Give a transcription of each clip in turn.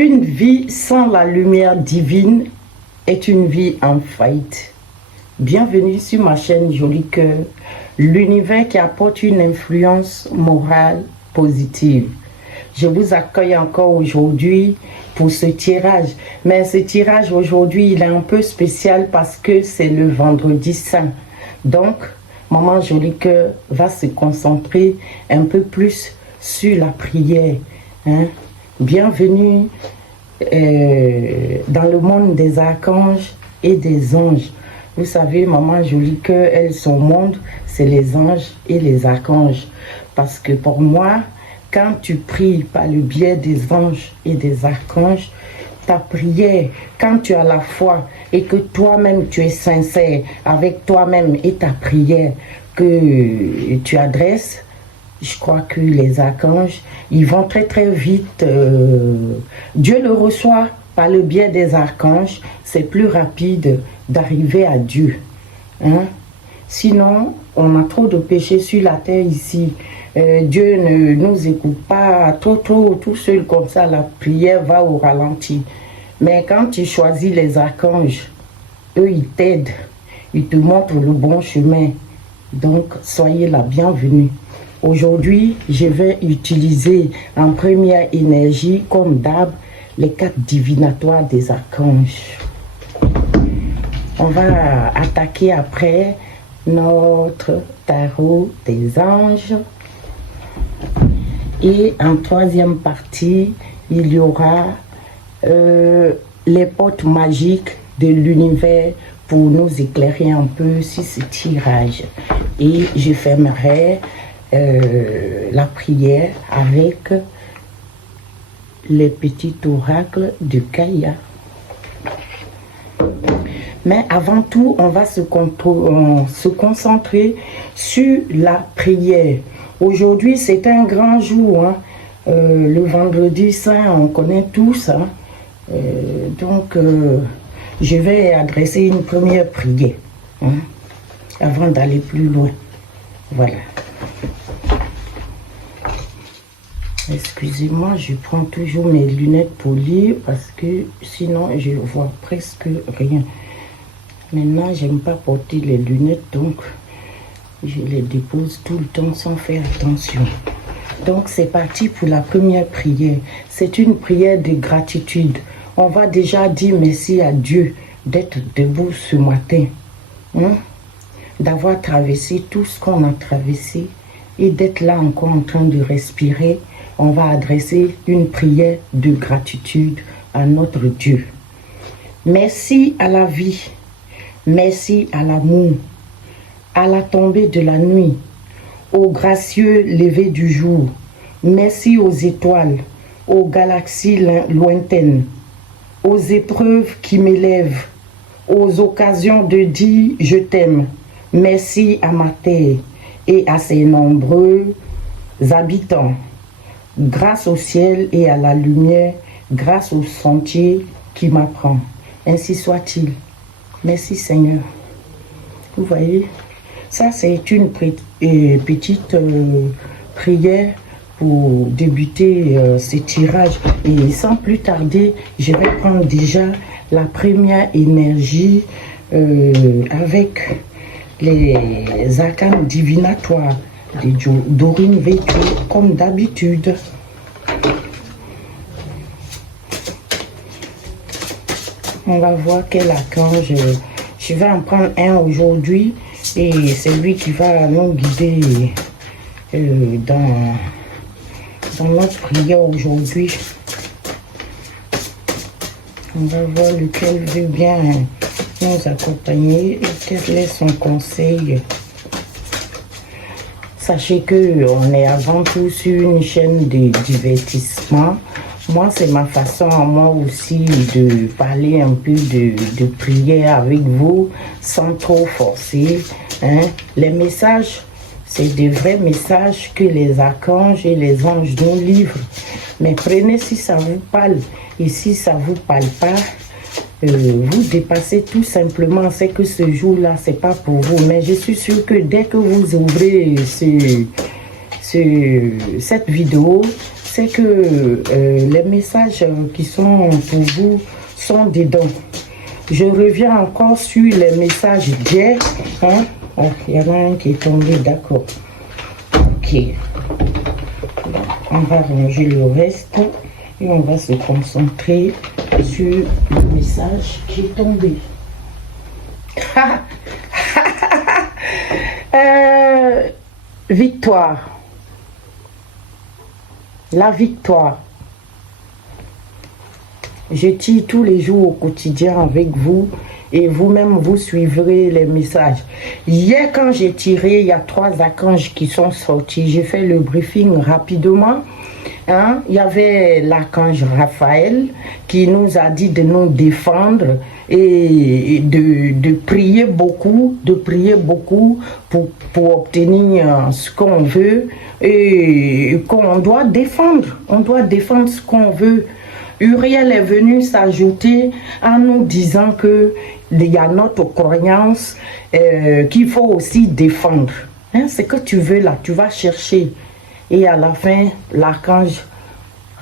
Une vie sans la lumière divine est une vie en faillite. Bienvenue sur ma chaîne Joli Cœur, l'univers qui apporte une influence morale positive. Je vous accueille encore aujourd'hui pour ce tirage. Mais ce tirage aujourd'hui, il est un peu spécial parce que c'est le vendredi saint. Donc, Maman Joli Cœur va se concentrer un peu plus sur la prière. Bienvenue dans le monde des archanges et des anges. Vous savez, Maman Joli Cœur, elle, son monde, c'est les anges et les archanges. Parce que pour moi, quand tu pries par le biais des anges et des archanges, ta prière, quand tu as la foi et que toi-même tu es sincère avec toi-même et ta prière que tu adresses, je crois que les archanges, ils vont très très vite. Dieu le reçoit par le biais des archanges. C'est plus rapide d'arriver à Dieu. Sinon, on a trop de péchés sur la terre ici. Dieu ne nous écoute pas tout seul comme ça. La prière va au ralenti. Mais quand tu choisis les archanges, eux, ils t'aident. Ils te montrent le bon chemin. Donc, soyez la bienvenue. Aujourd'hui, je vais utiliser en première énergie, comme d'hab, les cartes divinatoires des archanges. On va attaquer après notre tarot des anges. Et en troisième partie, il y aura les portes magiques de l'univers pour nous éclairer un peu sur ce tirage. Et je fermerai la prière avec les petits oracles de Gaïa. Mais avant tout, on va se concentrer sur la prière. Aujourd'hui, c'est un grand jour. Le vendredi saint, on connaît tous. Donc, je vais adresser une première prière avant d'aller plus loin. Voilà. Excusez-moi, je prends toujours mes lunettes pour lire parce que sinon je vois presque rien. Maintenant, j'aime pas porter les lunettes, donc je les dépose tout le temps sans faire attention. Donc, c'est parti pour la première prière. C'est une prière de gratitude. On va déjà dire merci à Dieu d'être debout ce matin, d'avoir traversé tout ce qu'on a traversé et d'être là encore en train de respirer. On va adresser une prière de gratitude à notre Dieu. Merci à la vie, merci à l'amour, à la tombée de la nuit, au gracieux lever du jour. Merci aux étoiles, aux galaxies lointaines, aux épreuves qui m'élèvent, aux occasions de dire « je t'aime ». Merci à ma terre et à ses nombreux habitants. Grâce au ciel et à la lumière, grâce au sentier qui m'apprend. Ainsi soit-il. Merci Seigneur. Vous voyez, ça c'est une petite prière pour débuter ce tirage. Et sans plus tarder, je vais prendre déjà la première énergie avec les arcanes divinatoires de Dorine Vécu, comme d'habitude. On va voir quel archange. Je vais en prendre un aujourd'hui et c'est lui qui va nous guider dans notre prière aujourd'hui. On va voir lequel veut bien nous accompagner et quel est son conseil. Sachez qu'on est avant tout sur une chaîne de divertissement. Moi, c'est ma façon à moi aussi de parler un peu de prière avec vous sans trop forcer. Les messages, c'est des vrais messages que les archanges et les anges nous livrent. Mais prenez si ça vous parle et si ça ne vous parle pas, vous dépassez tout simplement. C'est que ce jour-là, ce n'est pas pour vous. Mais je suis sûre que dès que vous ouvrez cette vidéo, sais que les messages qui sont pour vous sont dedans. Je reviens encore sur les messages d'hier. Hein? Oh, il y en a un qui est tombé, d'accord. Ok. On va ranger le reste et on va se concentrer sur le message qui est tombé. Victoire. La victoire. Je tire tous les jours au quotidien avec vous et vous-même vous suivrez les messages. Hier quand j'ai tiré, il y a 3 archanges qui sont sortis. J'ai fait le briefing rapidement. Hein? Il y avait l'archange Raphaël qui nous a dit de nous défendre et de prier beaucoup, pour obtenir ce qu'on veut et qu'on doit défendre. On doit défendre ce qu'on veut. Uriel est venu s'ajouter en nous disant que il y a notre croyance qu'il faut aussi défendre. Hein, ce que tu veux là, tu vas chercher. Et à la fin, l'archange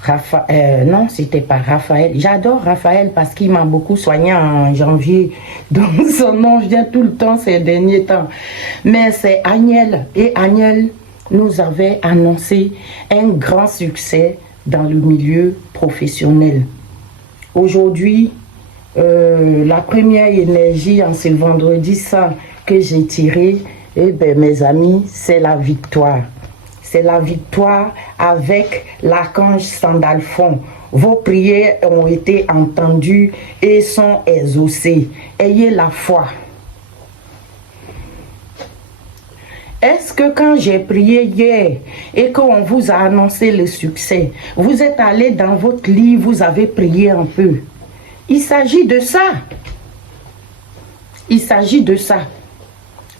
Raphaël, non, c'était pas Raphaël. J'adore Raphaël parce qu'il m'a beaucoup soigné en janvier. Donc son nom vient tout le temps ces derniers temps. Mais c'est Agnel. Et Agnel nous avait annoncé un grand succès dans le milieu professionnel. Aujourd'hui, la première énergie en ce vendredi saint que j'ai tiré, eh ben, mes amis, c'est la victoire. C'est la victoire avec l'archange Sandalphon. Vos prières ont été entendues et sont exaucées. Ayez la foi. Est-ce que quand j'ai prié hier et qu'on vous a annoncé le succès, vous êtes allé dans votre lit, vous avez prié un peu? Il s'agit de ça. Il s'agit de ça.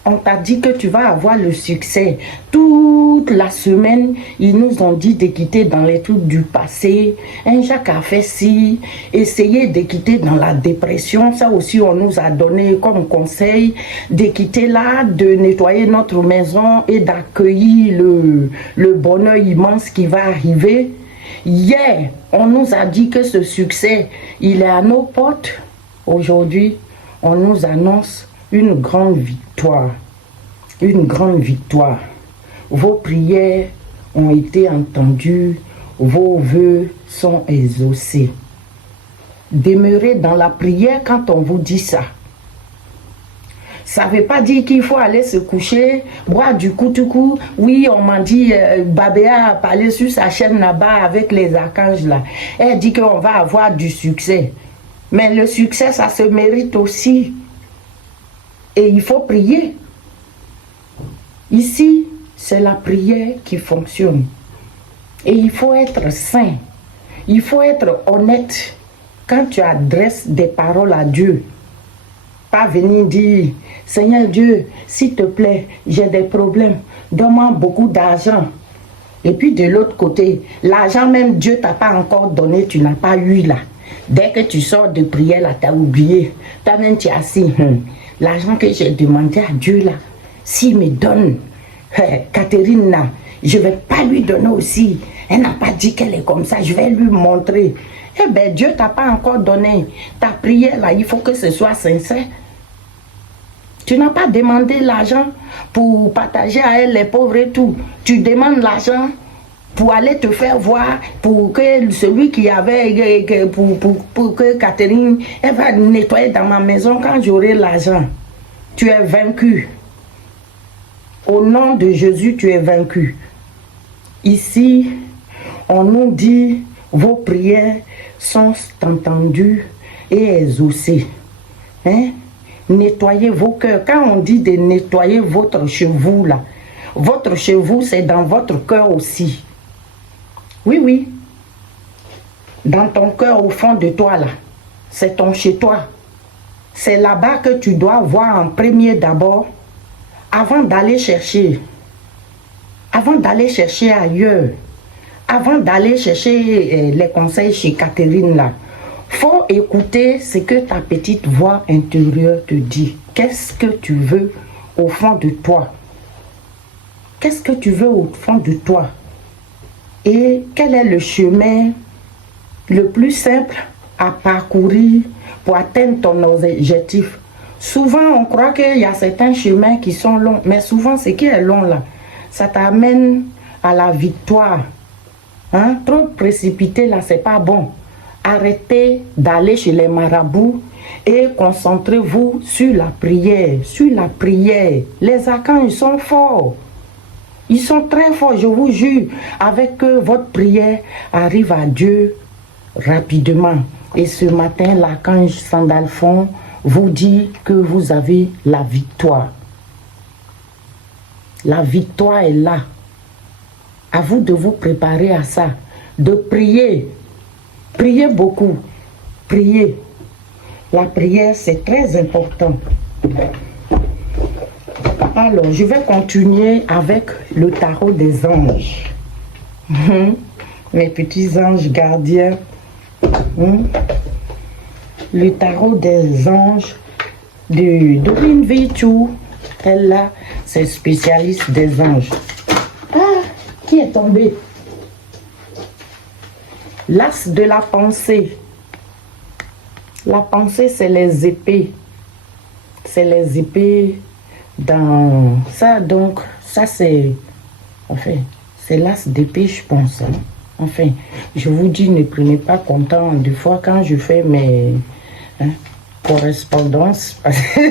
On t'a dit que tu vas avoir le succès. Toute la semaine, ils nous ont dit de quitter dans les trucs du passé. Un Jacques a fait ci. Essayer de quitter dans la dépression. Ça aussi, on nous a donné comme conseil de quitter là, de nettoyer notre maison et d'accueillir le bonheur immense qui va arriver. Hier, on nous a dit que ce succès, il est à nos portes. Aujourd'hui, on nous annonce une grande victoire. Une grande victoire. Vos prières ont été entendues, vos vœux sont exaucés. Demeurez dans la prière quand on vous dit ça. Ça ne veut pas dire qu'il faut aller se coucher, boire du coup-tout-coup. Oui, on m'a dit, Babéa a parlé sur sa chaîne là-bas avec les archanges là. Elle dit qu'on va avoir du succès. Mais le succès, ça se mérite aussi. Et il faut prier. Ici, c'est la prière qui fonctionne. Et il faut être saint. Il faut être honnête quand tu adresses des paroles à Dieu. Pas venir dire, Seigneur Dieu, s'il te plaît, j'ai des problèmes. Donne-moi beaucoup d'argent. Et puis de l'autre côté, l'argent même Dieu t'a pas encore donné, tu n'as pas eu là. Dès que tu sors de prière là, tu as oublié. Toi-même tu es assis. L'argent que j'ai demandé à Dieu là, s'il me donne, Catherine là, je ne vais pas lui donner aussi. Elle n'a pas dit qu'elle est comme ça, je vais lui montrer. Eh bien, Dieu ne t'a pas encore donné. Ta prière là, il faut que ce soit sincère. Tu n'as pas demandé l'argent pour partager à elle les pauvres et tout. Tu demandes l'argent pour aller te faire voir, pour que celui qui avait, pour que Catherine, elle va nettoyer dans ma maison quand j'aurai l'argent. Tu es vaincu. Au nom de Jésus, tu es vaincu. Ici, on nous dit, vos prières sont entendues et exaucées. Hein? Nettoyez vos cœurs. Quand on dit de nettoyer votre cheveu là, votre cheveu c'est dans votre cœur aussi. Oui, oui. Dans ton cœur, au fond de toi, là. C'est ton chez-toi. C'est là-bas que tu dois voir en premier d'abord, avant d'aller chercher. Avant d'aller chercher ailleurs. Avant d'aller chercher les conseils chez Catherine, là. Faut écouter ce que ta petite voix intérieure te dit. Qu'est-ce que tu veux au fond de toi? Qu'est-ce que tu veux au fond de toi? Et quel est le chemin le plus simple à parcourir pour atteindre ton objectif? Souvent, on croit qu'il y a certains chemins qui sont longs, mais souvent, ce qui est long là, ça t'amène à la victoire. Hein? Trop précipité là, c'est pas bon. Arrêtez d'aller chez les marabouts et concentrez-vous sur la prière. Sur la prière. Les archanges sont forts. Ils sont très forts, je vous jure. Avec eux, votre prière arrive à Dieu rapidement. Et ce matin, l'archange Sandalphon vous dit que vous avez la victoire. La victoire est là. À vous de vous préparer à ça. De prier. Priez beaucoup. Priez. La prière, c'est très important. Alors, je vais continuer avec le tarot des anges. Mes petits anges gardiens. Le tarot des anges de Dorine Vichou. Elle là, c'est spécialiste des anges. Ah, qui est tombé? L'as de la pensée. La pensée, c'est les épées. C'est les épées dans ça. Donc, ça c'est... Enfin, c'est l'as d'épée, je pense. Hein. Enfin, je vous dis, ne prenez pas content. Des fois, quand je fais mes correspondances, parce que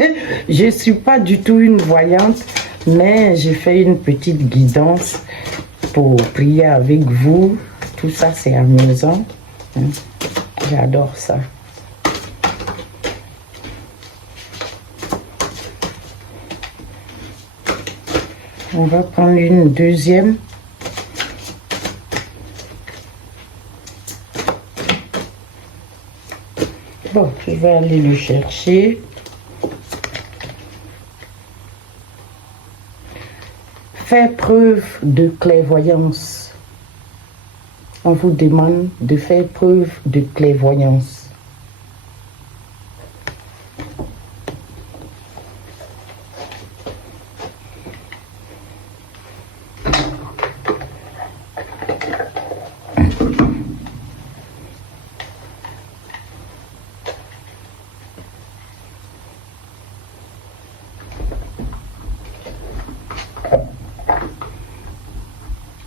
je ne suis pas du tout une voyante, mais j'ai fait une petite guidance pour prier avec vous. Tout ça, c'est amusant. Hein. J'adore ça. On va prendre une deuxième. Bon, je vais aller le chercher. Faire preuve de clairvoyance. On vous demande de faire preuve de clairvoyance.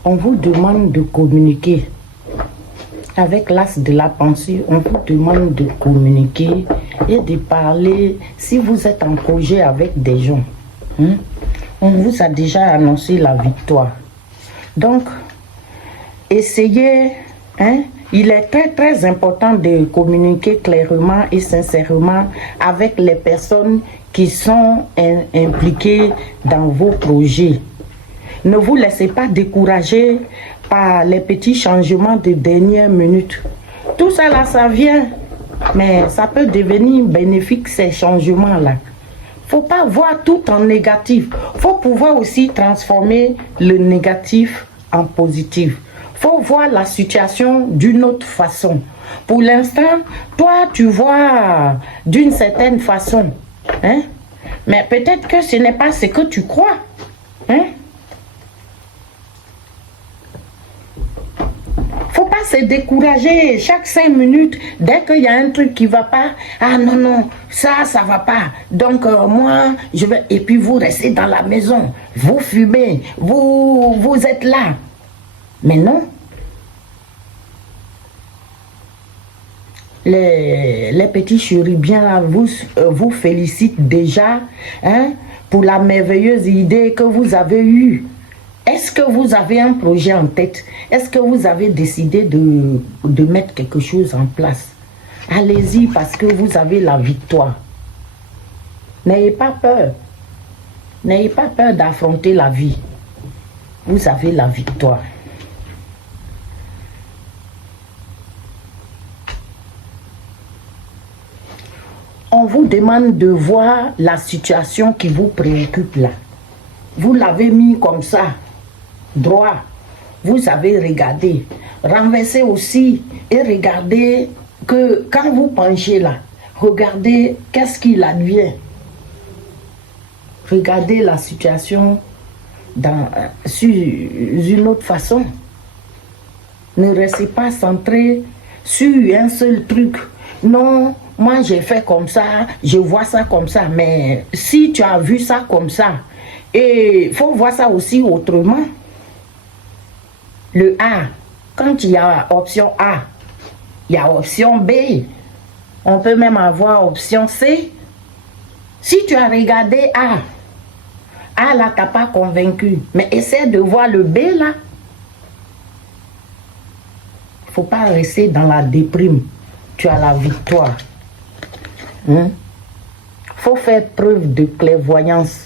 On vous demande de communiquer. Avec l'as de la pensée, on vous demande de communiquer et de parler si vous êtes en projet avec des gens. On vous a déjà annoncé la victoire. Donc, essayez, il est très très important de communiquer clairement et sincèrement avec les personnes qui sont impliquées dans vos projets. Ne vous laissez pas décourager par les petits changements de dernière minute. Tout ça là, ça vient, mais ça peut devenir bénéfique ces changements-là. Faut pas voir tout en négatif. Faut pouvoir aussi transformer le négatif en positif. Faut voir la situation d'une autre façon. Pour l'instant, toi, tu vois d'une certaine façon. Mais peut-être que ce n'est pas ce que tu crois. Faut pas se décourager chaque 5 minutes dès qu'il y a un truc qui va pas. Ah non, non, ça va pas. Donc moi, je vais... Et puis vous restez dans la maison, vous fumez, vous êtes là. Mais non. Les petits chéribiens vous félicitent déjà pour la merveilleuse idée que vous avez eue. Est-ce que vous avez un projet en tête? Est-ce que vous avez décidé de mettre quelque chose en place? Allez-y parce que vous avez la victoire. N'ayez pas peur. N'ayez pas peur d'affronter la vie. Vous avez la victoire. On vous demande de voir la situation qui vous préoccupe là. Vous l'avez mis comme ça. Droit, vous avez regardé, renversez aussi et regardez que quand vous penchez là, regardez qu'est-ce qu'il advient. Regardez la situation sur une autre façon. Ne restez pas centré sur un seul truc. Non, moi j'ai fait comme ça, je vois ça comme ça. Mais si tu as vu ça comme ça, et il faut voir ça aussi autrement. Le A, quand il y a option A, il y a option B. On peut même avoir option C. Si tu as regardé A là, t'as pas convaincu. Mais essaie de voir le B là. Faut pas rester dans la déprime. Tu as la victoire. Faut faire preuve de clairvoyance.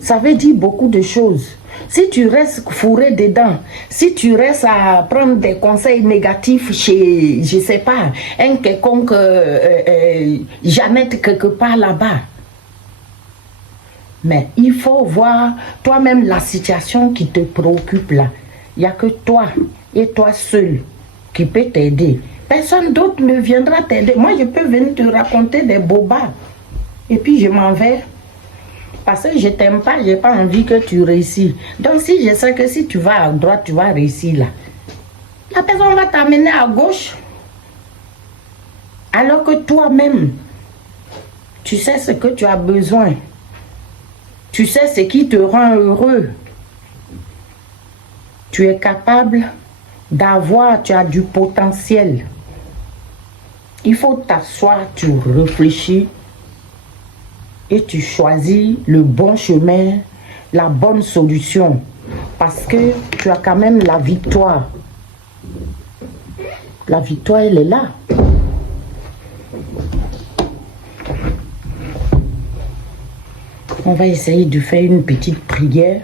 Ça veut dire beaucoup de choses. Si tu restes fourré dedans, si tu restes à prendre des conseils négatifs chez, je sais pas, un quelconque Jeannette quelque part là-bas. Mais il faut voir toi-même la situation qui te préoccupe là. Il n'y a que toi et toi seul qui peut t'aider. Personne d'autre ne viendra t'aider. Moi, je peux venir te raconter des bobas. Et puis, je m'en vais. Parce que je t'aime pas, j'ai pas envie que tu réussis. Donc, si je sais que si tu vas à droite, tu vas réussir là. La personne va t'amener à gauche. Alors que toi-même, tu sais ce que tu as besoin. Tu sais ce qui te rend heureux. Tu es capable d'avoir, tu as du potentiel. Il faut t'asseoir, tu réfléchis et tu choisis le bon chemin, la bonne solution. Parce que tu as quand même la victoire. La victoire, elle est là. On va essayer de faire une petite prière.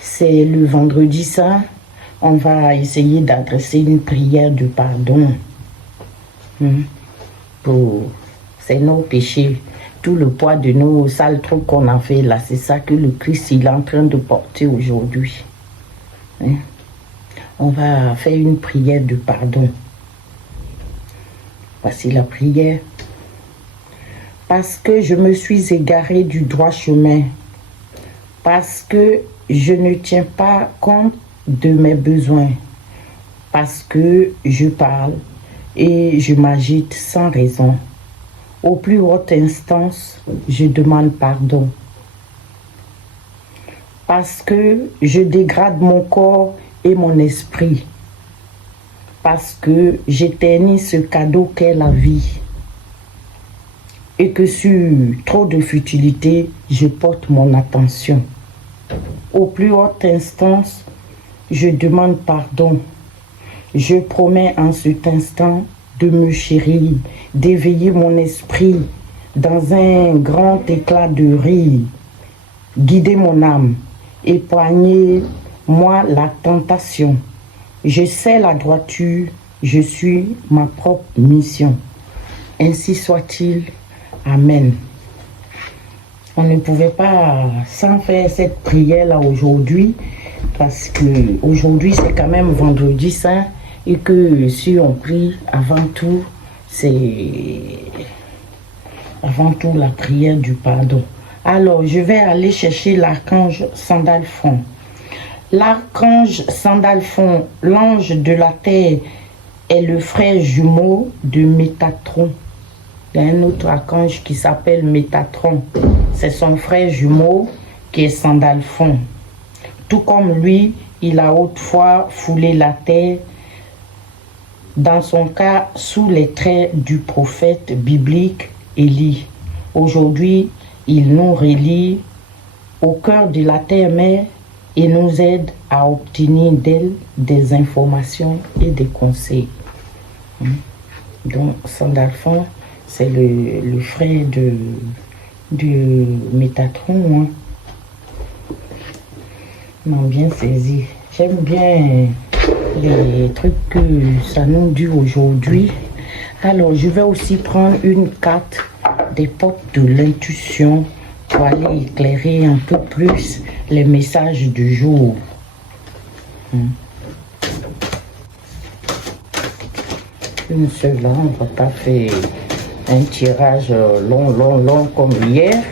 C'est le vendredi saint. On va essayer d'adresser une prière de pardon. Pour c'est nos péchés. Tout le poids de nos sales trucs qu'on a fait là, c'est ça que le Christ il est en train de porter aujourd'hui. On va faire une prière de pardon. Voici la prière. Parce que je me suis égaré du droit chemin, parce que je ne tiens pas compte de mes besoins, parce que je parle et je m'agite sans raison. Au plus haute instance, je demande pardon. Parce que je dégrade mon corps et mon esprit, parce que j'éternis ce cadeau qu'est la vie. Et que sur trop de futilité, je porte mon attention. Au plus haute instance, je demande pardon. Je promets en cet instant de me chérir, d'éveiller mon esprit dans un grand éclat de rire, guider mon âme, épargner-moi la tentation. Je sais la droiture, je suis ma propre mission. Ainsi soit-il. Amen. On ne pouvait pas sans faire cette prière-là aujourd'hui, parce que aujourd'hui c'est quand même vendredi saint, et que si on prie avant tout, c'est avant tout la prière du pardon. Alors, je vais aller chercher l'archange Sandalphon. L'archange Sandalphon, l'ange de la terre, est le frère jumeau de Métatron. Il y a un autre archange qui s'appelle Métatron. C'est son frère jumeau qui est Sandalphon. Tout comme lui, il a autrefois foulé la terre, dans son cas sous les traits du prophète biblique Élie. Aujourd'hui, il nous relie au cœur de la terre-mère et nous aide à obtenir d'elle des informations et des conseils. Donc, Sandalphon, c'est le frère de Métatron. Non, bien saisi. J'aime bien les trucs que ça nous dit aujourd'hui. Alors, je vais aussi prendre une carte des portes de l'intuition pour aller éclairer un peu plus les messages du jour. Une seule là, on va pas faire un tirage long comme hier.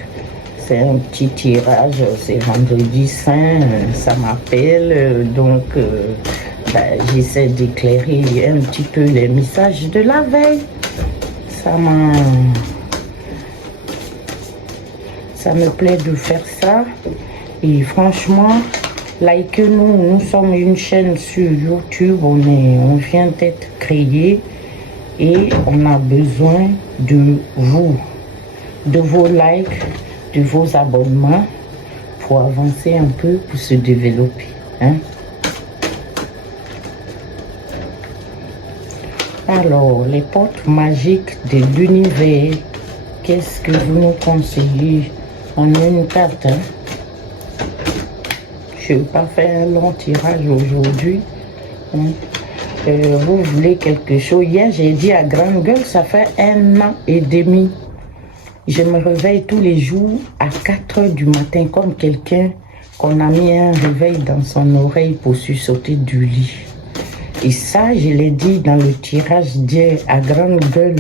c'est un petit tirage, c'est vendredi saint, ça m'appelle, donc j'essaie d'éclairer un petit peu les messages de la veille. Ça me plaît de faire ça. Et franchement, nous sommes une chaîne sur YouTube, on vient d'être créé et on a besoin de vous, de vos likes, de vos abonnements pour avancer un peu, pour se développer. Hein? Alors, les portes magiques de l'univers, qu'est-ce que vous nous conseillez en une carte? Hein? Je ne vais pas faire un long tirage aujourd'hui. Hein? Vous voulez quelque chose? Hier, j'ai dit à grande gueule, ça fait 1 an et demi. Je me réveille tous les jours à 4 h du matin, comme quelqu'un qu'on a mis un réveil dans son oreille pour sursauter du lit. Et ça, je l'ai dit dans le tirage d'hier à grande gueule.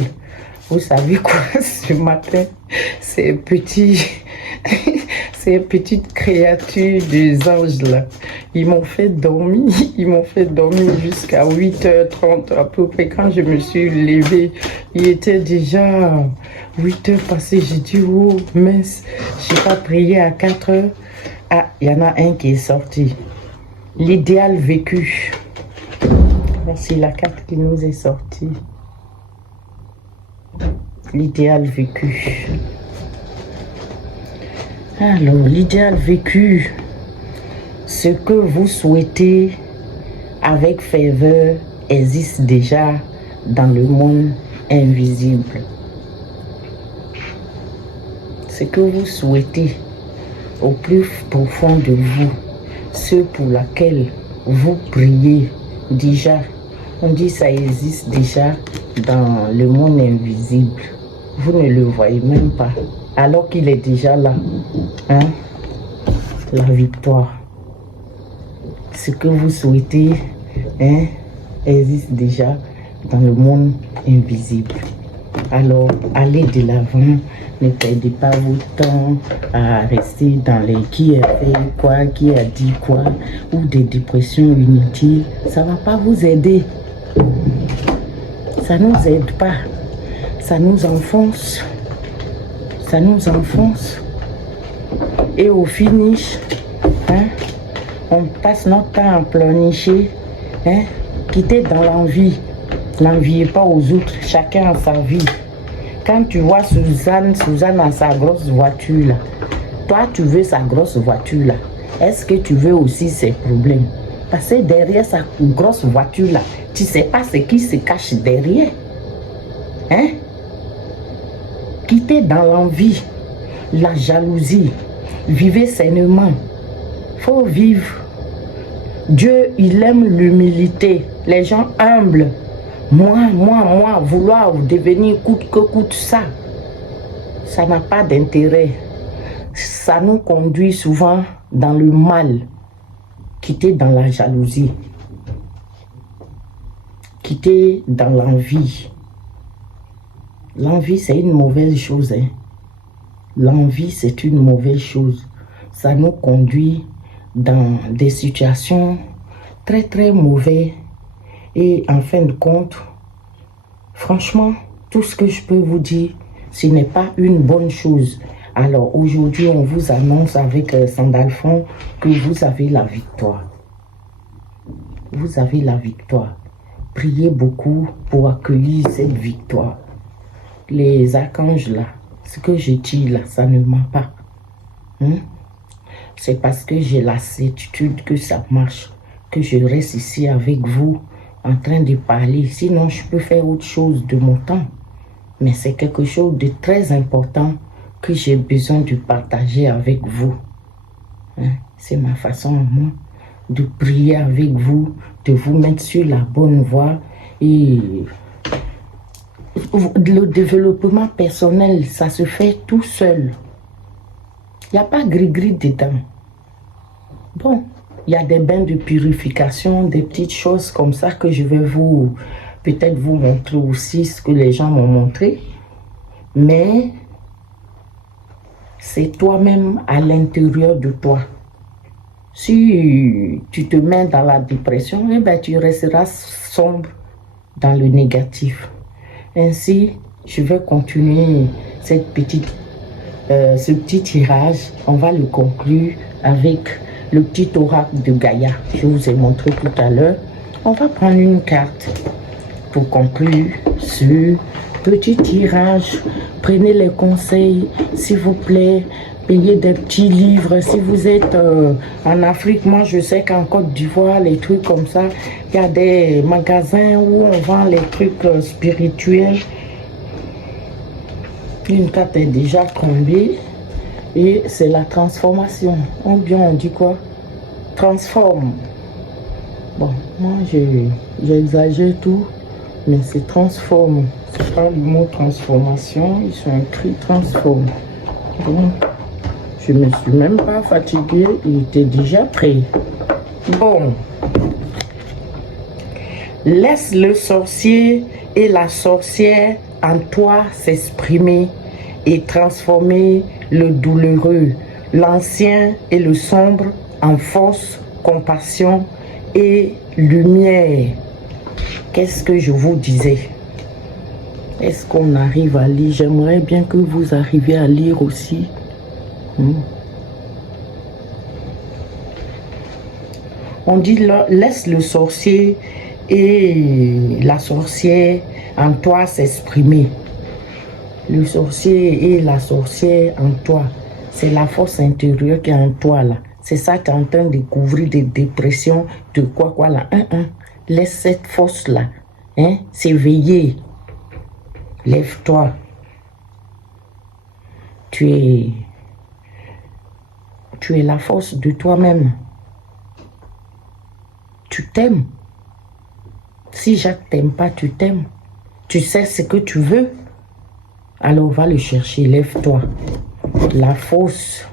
Vous savez quoi, ce matin, ces petites créatures des anges là, ils m'ont fait dormir jusqu'à 8h30 à peu près. Quand je me suis levée, il était déjà 8h passées. J'ai dit, oh mince, je n'ai pas prié à 4h. Ah, il y en a un qui est sorti. L'idéal vécu. Voici la carte qui nous est sortie. L'idéal vécu. Alors, l'idéal vécu, ce que vous souhaitez avec ferveur existe déjà dans le monde invisible. Ce que vous souhaitez au plus profond de vous, ce pour lequel vous priez déjà, on dit ça existe déjà dans le monde invisible. Vous ne le voyez même pas, alors qu'il est déjà là. Hein? La victoire. Ce que vous souhaitez, hein, existe déjà dans le monde invisible. Alors, allez de l'avant. Ne perdez pas votre temps à rester dans les qui a fait quoi, qui a dit quoi, ou des dépressions inutiles. Ça ne va pas vous aider. Ça ne nous aide pas. Ça nous enfonce. Ça nous enfonce. Et au finish, hein, on passe notre temps à pleurnicher, hein, quitter dans l'envie. N'enviez pas aux autres, chacun a sa vie. Quand tu vois Suzanne a sa grosse voiture là, toi tu veux sa grosse voiture là, est-ce que tu veux aussi ses problèmes? Parce que derrière sa grosse voiture là, tu ne sais pas ce qui se cache derrière. Hein? Quittez dans l'envie, la jalousie, vivez sainement. Faut vivre. Dieu, il aime l'humilité, les gens humbles. Moi, vouloir devenir coûte que coûte ça n'a pas d'intérêt. Ça nous conduit souvent dans le mal. Quitter dans la jalousie. Quitter dans l'envie. L'envie, c'est une mauvaise chose. Hein? L'envie, c'est une mauvaise chose. Ça nous conduit dans des situations très, très mauvaises. Et en fin de compte, franchement, tout ce que je peux vous dire, ce n'est pas une bonne chose. Alors aujourd'hui, on vous annonce avec Sandalphon que vous avez la victoire. Vous avez la victoire. Priez beaucoup pour accueillir cette victoire. Les archanges là, ce que je dis là, ça ne ment pas. Hein? C'est parce que j'ai la certitude que ça marche, que je reste ici avec vous, en train de parler. Sinon, je peux faire autre chose de mon temps. Mais c'est quelque chose de très important que j'ai besoin de partager avec vous. Hein? C'est ma façon à moi de prier avec vous, de vous mettre sur la bonne voie. Et le développement personnel, ça se fait tout seul. Il n'y a pas gris-gris dedans. Bon, il y a des bains de purification, des petites choses comme ça que je vais peut-être vous montrer aussi ce que les gens m'ont montré. Mais c'est toi-même à l'intérieur de toi. Si tu te mets dans la dépression, eh ben, tu resteras sombre dans le négatif. Ainsi, je vais continuer ce petit tirage. On va le conclure avec le petit oracle de Gaïa. Je vous ai montré tout à l'heure. On va prendre une carte pour conclure ce petit tirage. Prenez les conseils, s'il vous plaît. Payez des petits livres. Si vous êtes en Afrique, moi je sais qu'en Côte d'Ivoire, les trucs comme ça, il y a des magasins où on vend les trucs spirituels. Une carte est déjà tombée et c'est la transformation. Ou bien on dit quoi? Transforme. Bon, moi j'exagère tout, mais c'est transforme. C'est pas le mot transformation, ils sont écrits transforme. Bon, je me suis même pas fatiguée, il était déjà prêt. Bon, laisse le sorcier et la sorcière en toi s'exprimer et transformer le douloureux, l'ancien et le sombre en force, compassion et lumière. Qu'est-ce que je vous disais? Est-ce qu'on arrive à lire? J'aimerais bien que vous arriviez à lire aussi. On dit laisse le sorcier et la sorcière en toi s'exprimer. Le sorcier et la sorcière en toi, c'est la force intérieure qui est en toi là. C'est ça que tu es en train de découvrir des dépressions, de quoi là. Laisse cette force là, s'éveiller. Lève-toi. Tu es la force de toi-même. Tu t'aimes. Si Jacques t'aime pas, tu t'aimes. Tu sais ce que tu veux. Alors va le chercher, lève-toi. La force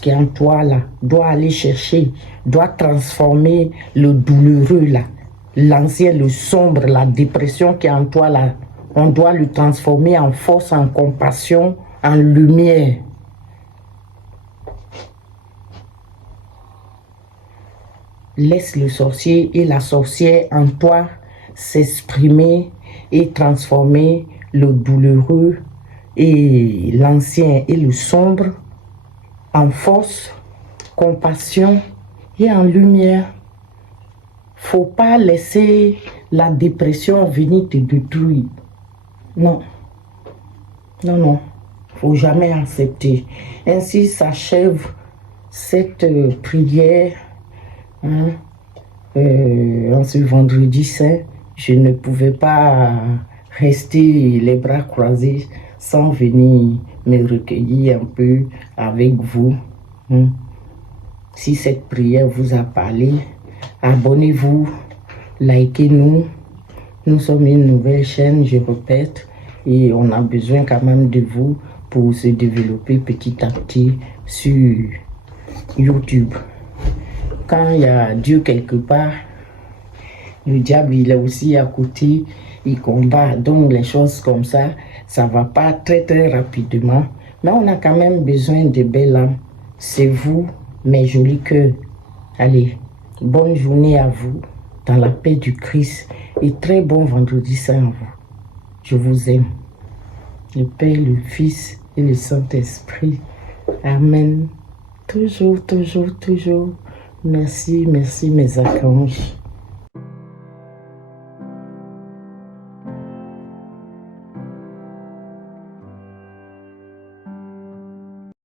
qui est en toi là, doit aller chercher, doit transformer le douloureux là, l'ancien, le sombre, la dépression qui est en toi là. On doit le transformer en force, en compassion, en lumière. Laisse le sorcier et la sorcière en toi s'exprimer et transformer le douloureux et l'ancien et le sombre en force, compassion et en lumière. Faut pas laisser la dépression venir te détruire. Non. Non, non. Faut jamais accepter. Ainsi s'achève cette prière. En ce vendredi saint, je ne pouvais pas rester les bras croisés sans venir me recueillir un peu avec vous. Si cette prière vous a parlé, abonnez-vous, likez-nous. Nous sommes une nouvelle chaîne, je répète, et on a besoin quand même de vous pour se développer petit à petit sur YouTube. Quand il y a Dieu quelque part, le diable il est aussi à côté, il combat. Donc les choses comme ça, ça ne va pas très très rapidement. Mais on a quand même besoin de belles âmes. C'est vous, mes jolis cœurs. Allez, bonne journée à vous, dans la paix du Christ, et très bon vendredi saint à vous. Je vous aime. Le Père, le Fils et le Saint-Esprit. Amen. Toujours, toujours, toujours. Merci, merci mes archanges.